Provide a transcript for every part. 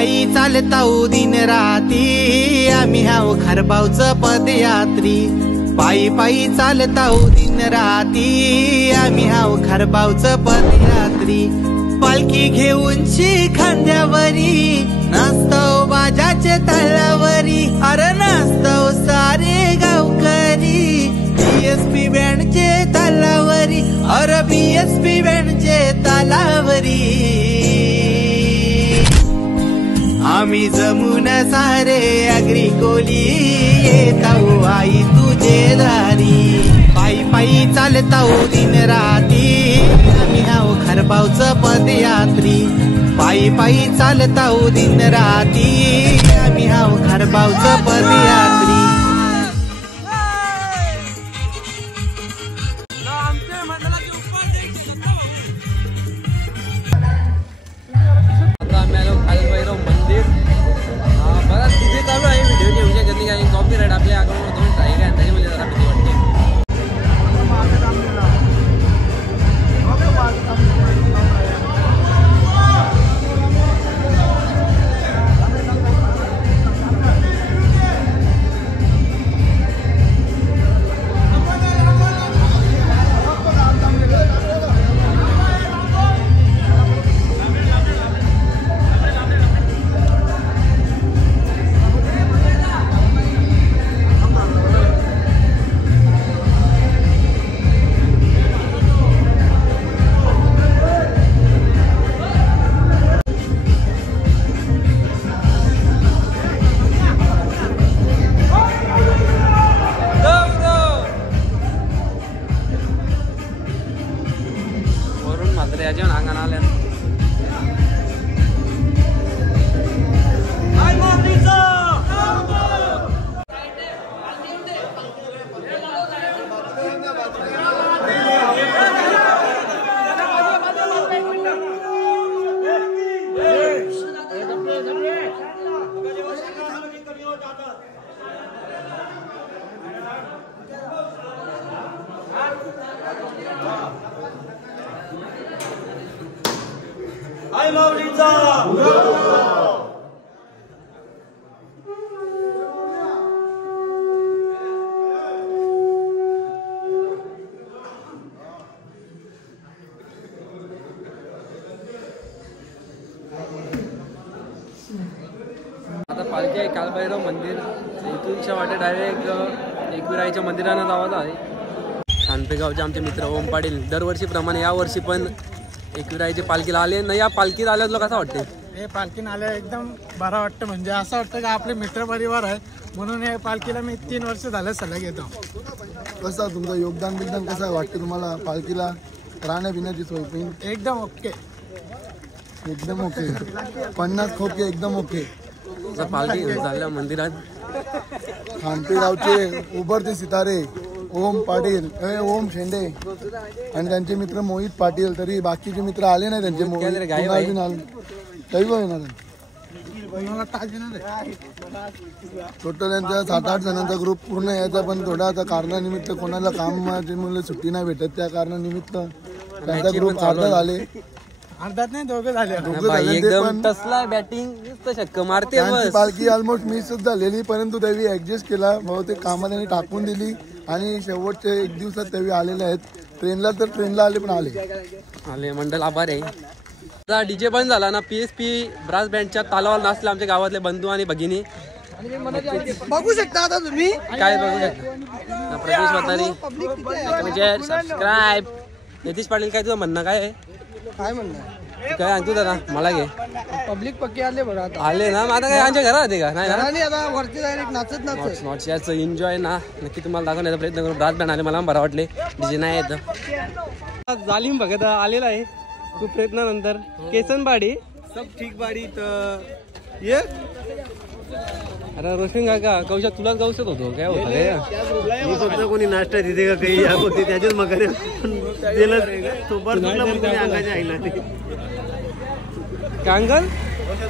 पायी चालताऊ दिन राती आम्ही हाव खरबावचं पदयात्री पायी पायी चालताऊ दिन राती आम्ही हाव खरबावचं पदयात्री पालखी घेऊनची खांद्यावरी नाचताव बाजाचे तळावरी अरे नाचताव सारे गावकरी बीएसपी बँडचे तालावरी अरे बीएसपी बँडचे तालावरी आम्ही जमून सारे अग्री कोली येताऊ आई तुझे दारी पायी पायी चालताऊ दिन राती आम्ही हाव खरबावचं पदयात्री पायी पायी चालताऊ दिन राती आम्ही हाव खरबावचं पदयात्री कॉपीराइट आपल्या अकाउंटमधून ट्राय काय त्याच्यामध्ये जरा भीती वाटते. आता पालखी आहे कालभैरव मंदिर इथूनच्या वाटे डायरेक्ट एकविराईच्या मंदिरानं जावं आहे. खानपेगावचे आमचे मित्र ओम पाटील दरवर्षीप्रमाणे यावर्षी पण एकविराईच्या पालखीला आले ना. या पालखीत आल्या तुला कसं वाटते? हे पालखीनं आल्या एकदम बरं वाटतं. म्हणजे असं वाटतं की आपले मित्रपरिवार आहे म्हणून हे पालखीला मी 3 वर्ष झालं सलग येतो. कसं तुमचं योगदान बिगदान कसं वाटतं तुम्हाला पालखीला? राहण्यापिण्याची सोय पण एकदम ओके एकदम ओके 50 खोके एकदम ओके. पालखी झाल्या मंदिरात खानपेगावचे उभरते सितारे ओम पाटील ओम शेंडे आणि त्यांचे मित्र मोहित पाटील. तरी बाकीचे मित्र आले नाही त्यांचे टोटल यांचा 7-8 जणांचा ग्रुप पूर्ण यायचा. पण थोडा आता कारणानिमित्त कोणाला कामाची मुलं सुट्टी नाही भेटत त्या कारणानिमित्त त्यांचा ग्रुप अर्धा झाले. अर्धात नाही दोघं झाले. एकदम तसला बॅटिंग शक्क मारते. पालखी ऑलमोस्ट मिसच झालेली परंतु त्यांनी ऍडजस्ट केला. बहुतेक कामाला त्यांनी टाकून दिली आणि शेवटच्या 1 दिवसात त्यांनी आलेले आहेत. ट्रेनला आले पण आले मंडळ आभार आहे. आता डीजे बंद झाला ना. PSP ब्रास बँडच्या तालावर नाचले आमचे गावातले बंधू आणि भगिनी. बघू शकता आता तुम्ही काय बघू शकता. प्रदेश वतारी सबस्क्राईब. नितीश पाटील काय तुझं म्हणणं काय आहे? काय म्हणणं काय सांगतो दादा मला घे. पब्लिक पक्के आले बघा आले ना. मग आता काय आमच्या घरात आहे का? नाही आता वरती डायरेक्ट नाचत नॉट याचं एन्जॉय ना नक्की तुम्हाला दाखवण्याचा प्रयत्न करू. ब्रास बँड आले मला बरं वाटले. डीजे नाही येत. जालिम भगत आलेला आहे खूप प्रयत्नानंतर. केसनबाडी सब ठीक बाडी तर ये. अरे रोशन काका कौशा तुलाच गावसत होतो काय होतं काय? मी फक्त कोणी नाश्ता तिथे का काही या होती त्याच्याच मग कांगल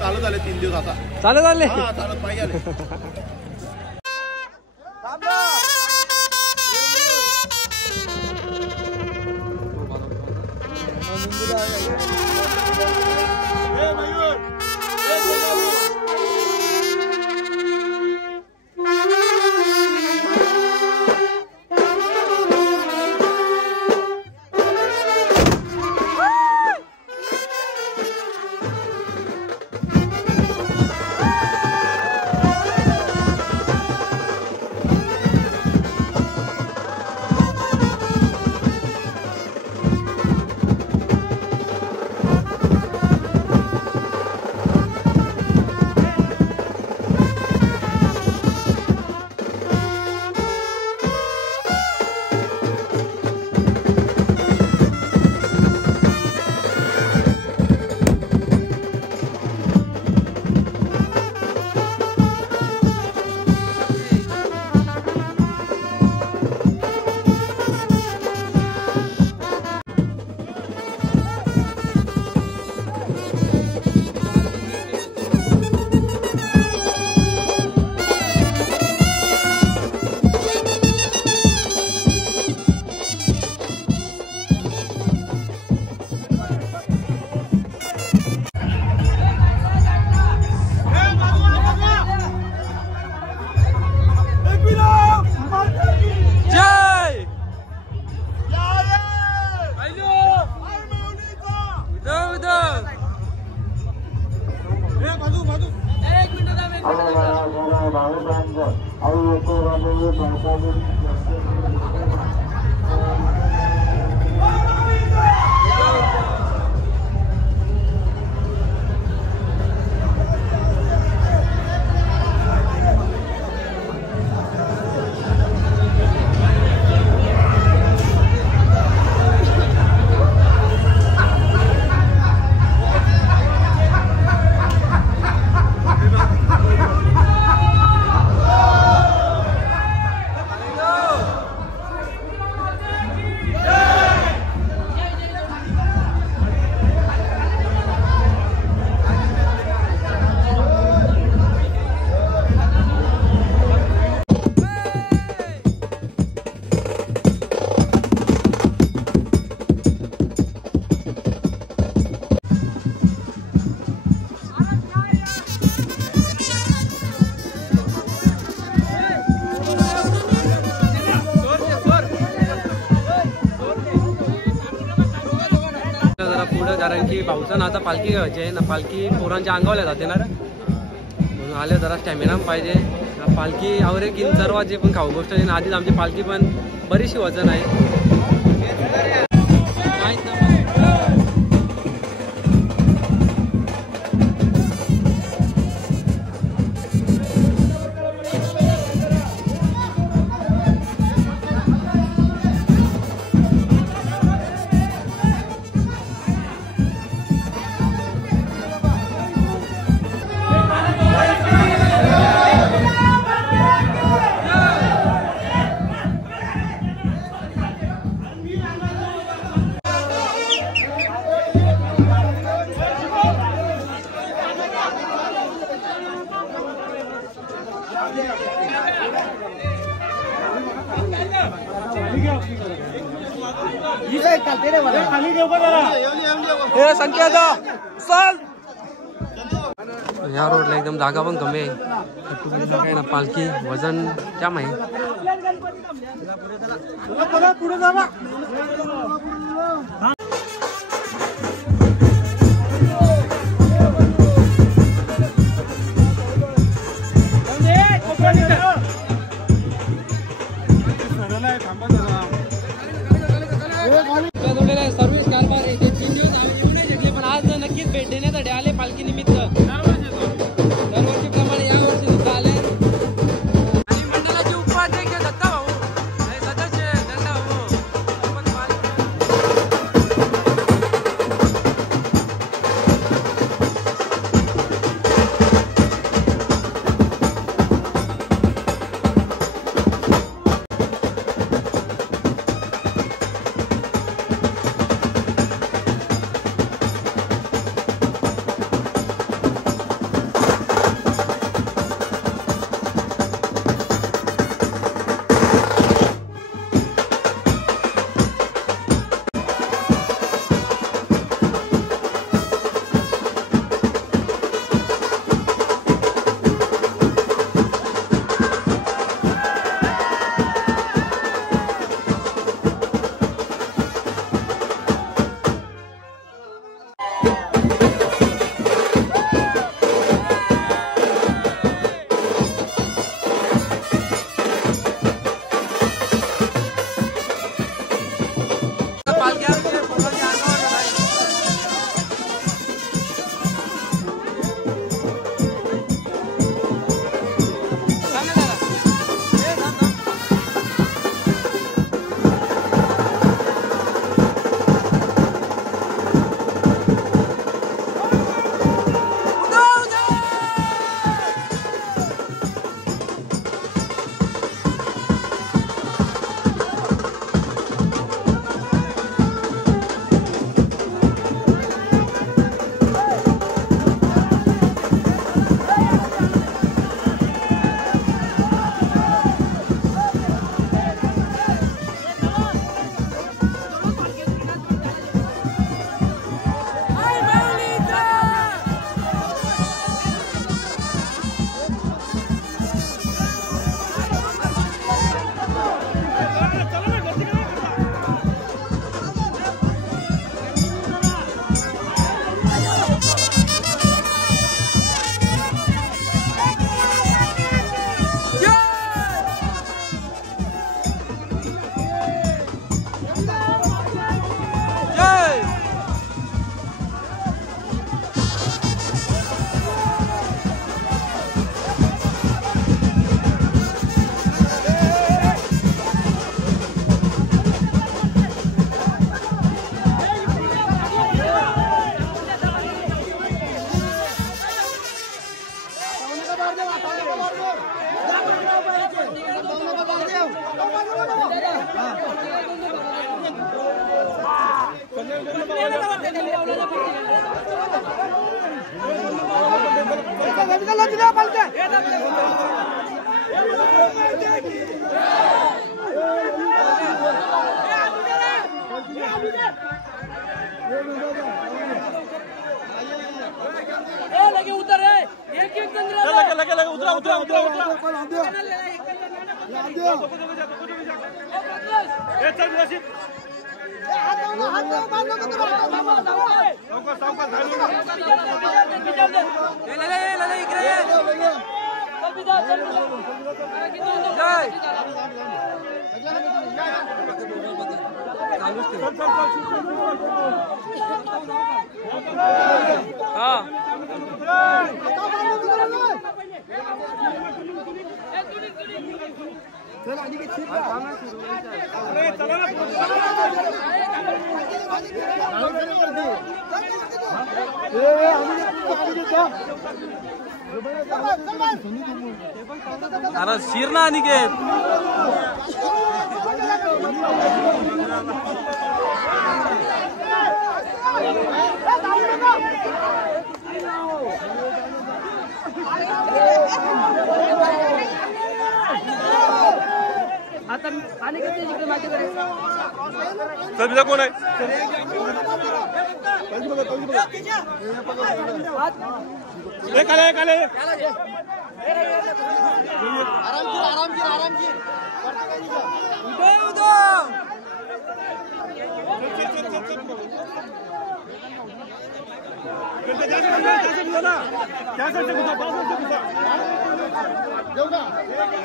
चालू झाले 3 दिवस आता चालू झाले. मयूर पुढं कारण की भाऊचा नाचा पालखी घ्यायची आहे ना, पालखी पोरांच्या अंगावल्या जाते ना रे, म्हणून आले जरा स्टॅमिना पाहिजे. पालखी आवरे की सर्वांची पण खाऊ गोष्ट आहे. आधीच आमची पालखी पण बरीचशी वजन आहे. या रोडला एकदम जागा पण कमी आहे ना, पालखी वजन जाम आहे. सर्व्हिस कारभार आहे ते 3 दिवस येऊ नाही शकले, पण आज नक्कीच भेट देण्यासाठी आले पालखी निमित्त. दरवर्षीप्रमाणे या वर्षी सुद्धा आले. आणि मंडळाचे उपाध्यक्ष दत्ता भाऊ आणि सदस्य दंडा भाऊ. लगे उतर है एक एक लगे उतरा उतरा उतरा अरे शिरना अनिकेत आता अनिकेत जिकडे माझ्याकडे सर बिजा कोण आहे काले काले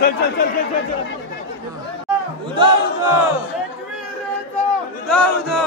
चल चल चल चल चल उदो उदो उदो उदो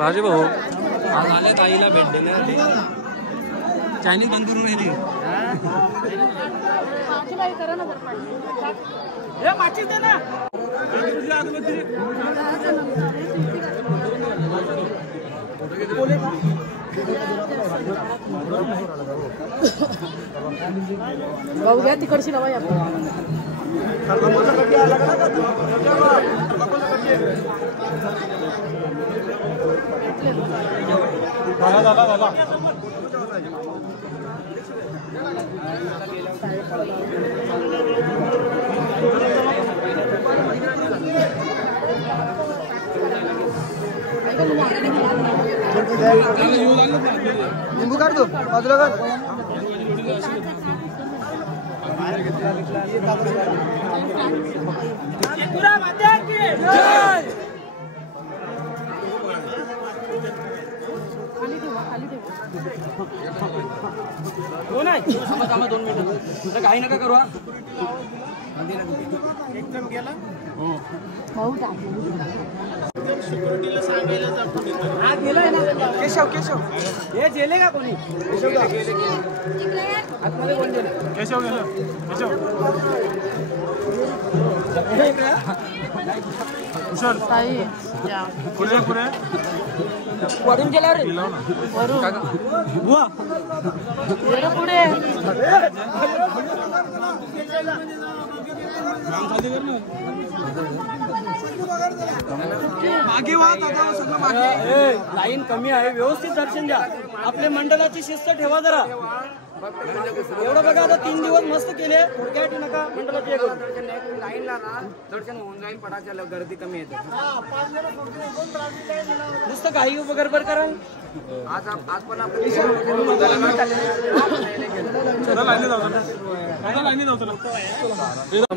राजे भाऊ आज आले ताईला भेट देण्यासाठी चायनीज तंदूर राहिली भाऊ घ्या तिकडची नवा आपण लिंबू काढ दो बाजूला काढ कोण आहे 2 मिनिटं तुझं काही नका करू एकदम गेला सिक्युरिटीला सांगायला हा गेलाय ना केशव केशव हे गेले का कोणी केशव गेले आतमध्ये कोण गेले केशव गेलं केशव कुशल पुढे पुढे वरून गेला रे वरून बुवा पुढे मागे वा दादा सगळं मागे लाईन कमी आहे व्यवस्थित दर्शन द्या आपल्या मंडळाची शिस्त ठेवा जरा एवढं बघा आता 3 दिवस मस्त केले थोडक्यात नका मंडळात हे करू. लाईनला ना दर्शन होऊन जाईल पडाच्या गर्दी कमी येते. नुसतं काही गडबड करा. आज पण आपण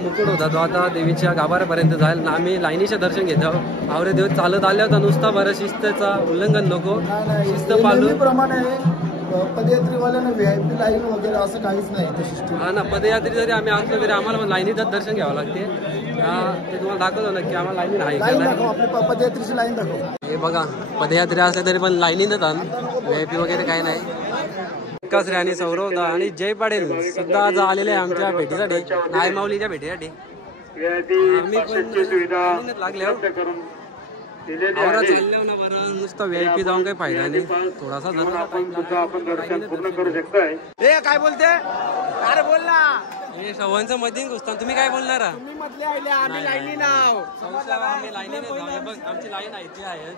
मुकुट होता तो आता देवीच्या गाभाऱ्यापर्यंत जाईल ना. आम्ही लाईनीचे दर्शन घेतो. आवरे देव चालत आले होता नुसता बरं शिस्तीचा उल्लंघन नको शिस्त पाळून प्रमाणे पदयात्रीवाल्यांना VIP लाईन वगैरे असं काहीच नाही इथे सिस्टम. हा ना. पदयात्री जरी आम्ही असलो तरी आम्हाला लाईनीतच दर्शन घ्यावं लागते. ते तुम्हाला दाखवतो ना की आम्हाला लाईन आहे लाईन दाखव आपली पदयात्रीची लाईन दाखव. हे बघा पदयात्री असले तरी पण लाईनीतच आण. VIP वगैरे काही नाही. विकासरे आणि सौरव आणि जय पाटील सुद्धा आज आलेले आहे आमच्या भेटीसाठी नाय माऊलीच्या भेटीसाठी. आम्ही पण लागले आवरा चालले ना बरं नुसतं VIP जाऊन काही फायदा नाही. थोडासा काय बोलते अरे बोल ना. हे सव्वांचं मध्ये घुसता तुम्ही काय बोलणार? तुम्ही मधले आले आम्ही लाईनी नाव आम्ही लाईनीने जाऊ. बघ आमची लाईन आहे ती आहेच.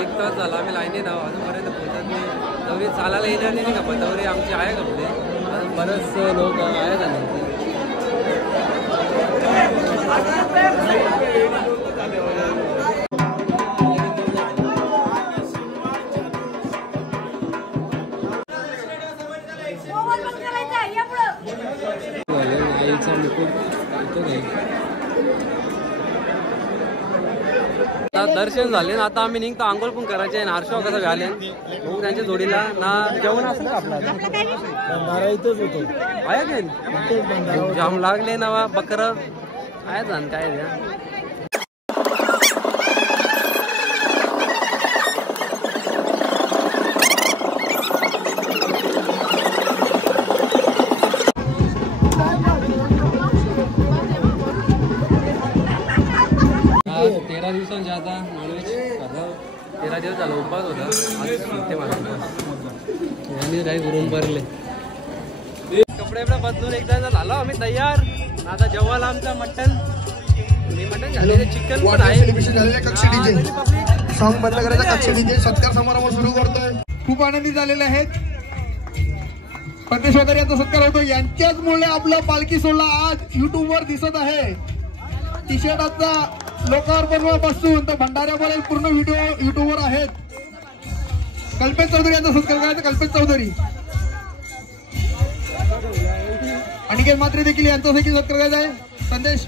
एक तास झाला आम्ही लाईनी नाव अजूनपर्यंत पोहोचत नाही. दौरी चालायला येणार नाही का पण दौरी आमची आहे का पुढे अजून बरेच लोक आहेत आणि आईचा मुकुट येतो काय. आता दर्शन झाले ना. आता आम्ही निघतो. आंघोळ पण करायचे आणि हर्षव कसं घाले मग त्यांच्या जोडीला ना जेवण असलं आपला भंडारा इथंच होतो. आहे काय जाम लागले ना बकर आहे जाण काय द्या. तेरा दिवसांच्या आता नॉनव्हेज 13 दिवस झाला उपवास होता. आज सुट्टे मला आणि काही गुरुम भरले कपडे बदलून एकदा झालो आम्ही तयार. आता जेवायला आमचं मटन मटन झाले चिकन पण आहे. सॉंग बंद करायचा कक्ष डीजे सत्कार समारंभ सुरू करतोय. खूप आनंदी झालेले आहेत. परदेशवादारी यांचा सत्कार होतो. यांच्याच मुळे आपला पालखी सोहळा आज YouTube वर दिसत आहे. टी शर्टाचा लोकार्पण पासून तर भंडाऱ्यापर्यंत पूर्ण व्हिडिओ YouTube वर आहेत. कल्पेश चौधरी यांचा सत्कार करायचा. कल्पेश चौधरी अनिकेत म्हात्रे देखील यांचा देखील सत्कार करायचा आहे. संदेश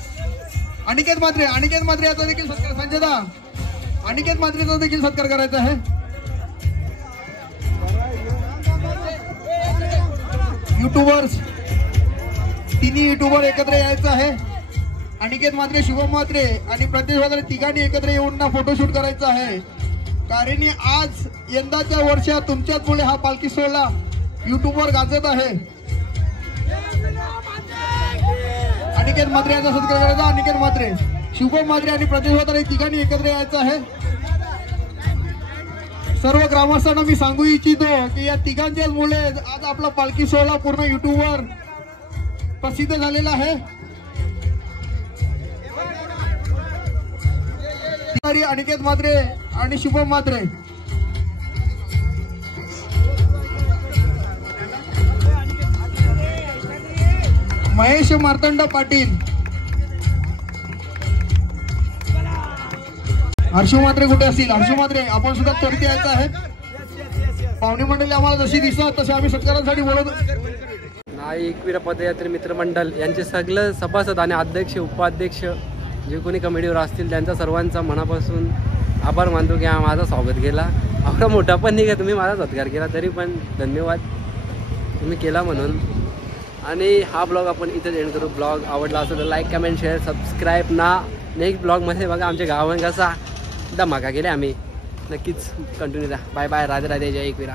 अनिकेत म्हात्रे याचा देखील सत्कार. संजयदा अनिकेत म्हात्रेचा देखील सत्कार करायचा आहे. युट्यूबर्स तिन्ही युट्यूबर एकत्र यायचं आहे. अनिकेत म्हात्रे शुभम म्हात्रे आणि प्रत्येश वादळे तिघांनी एकत्र येऊन ना फोटोशूट करायचं आहे. कारण आज यंदाच्या वर्षात तुमच्याचमुळे हा पालखी सोहळा युट्यूबवर गाजत आहे. अनिकेत म्हात्रे यांचा सत्कार करायचा. अनिकेत म्हात्रे शुभम म्हात्रे आणि प्रत्येश वादळे तिघांनी एकत्र यायचं आहे. सर्व ग्रामस्थांना मी सांगू इच्छितो की या तिघांच्याच मुळे आज आपला पालखी सोहळा पूर्ण युट्यूबवर प्रसिद्ध झालेला आहे. अनिकेत म्हात्रे आणि शुभम म्हात्रे महेश मार्तंड पाटील हर्षू म्हात्रे कुठे असतील? हर्षू म्हात्रे आपण सुद्धा त्वरित यायचं आहे. पाहुणे मंडळी आम्हाला जशी दिसतात तसे आम्ही सत्कारांसाठी बोलवतो. नाई एकविरा पदयात्री मित्रमंडळ यांचे सगळे सभासद आणि अध्यक्ष उपाध्यक्ष जे कोणी कमिटीवर असतील त्यांचा सर्वांचा मनापासून आभार मानतो की माझं स्वागत केला. एवढा मोठा पण नाही का तुम्ही माझा सत्कार केला तरी पण धन्यवाद तुम्ही केला म्हणून. आणि हा ब्लॉग आपण इथेच एंड करू. ब्लॉग आवडला असेल तर लाईक कमेंट शेअर सबस्क्राईब ना. नेक्स्ट ब्लॉगमध्ये बघा आमच्या गावात कसा धमाका केला आम्ही. नक्कीच कंटिन्यू द्या. Bye bye. राधे राधे. जय एकविरा.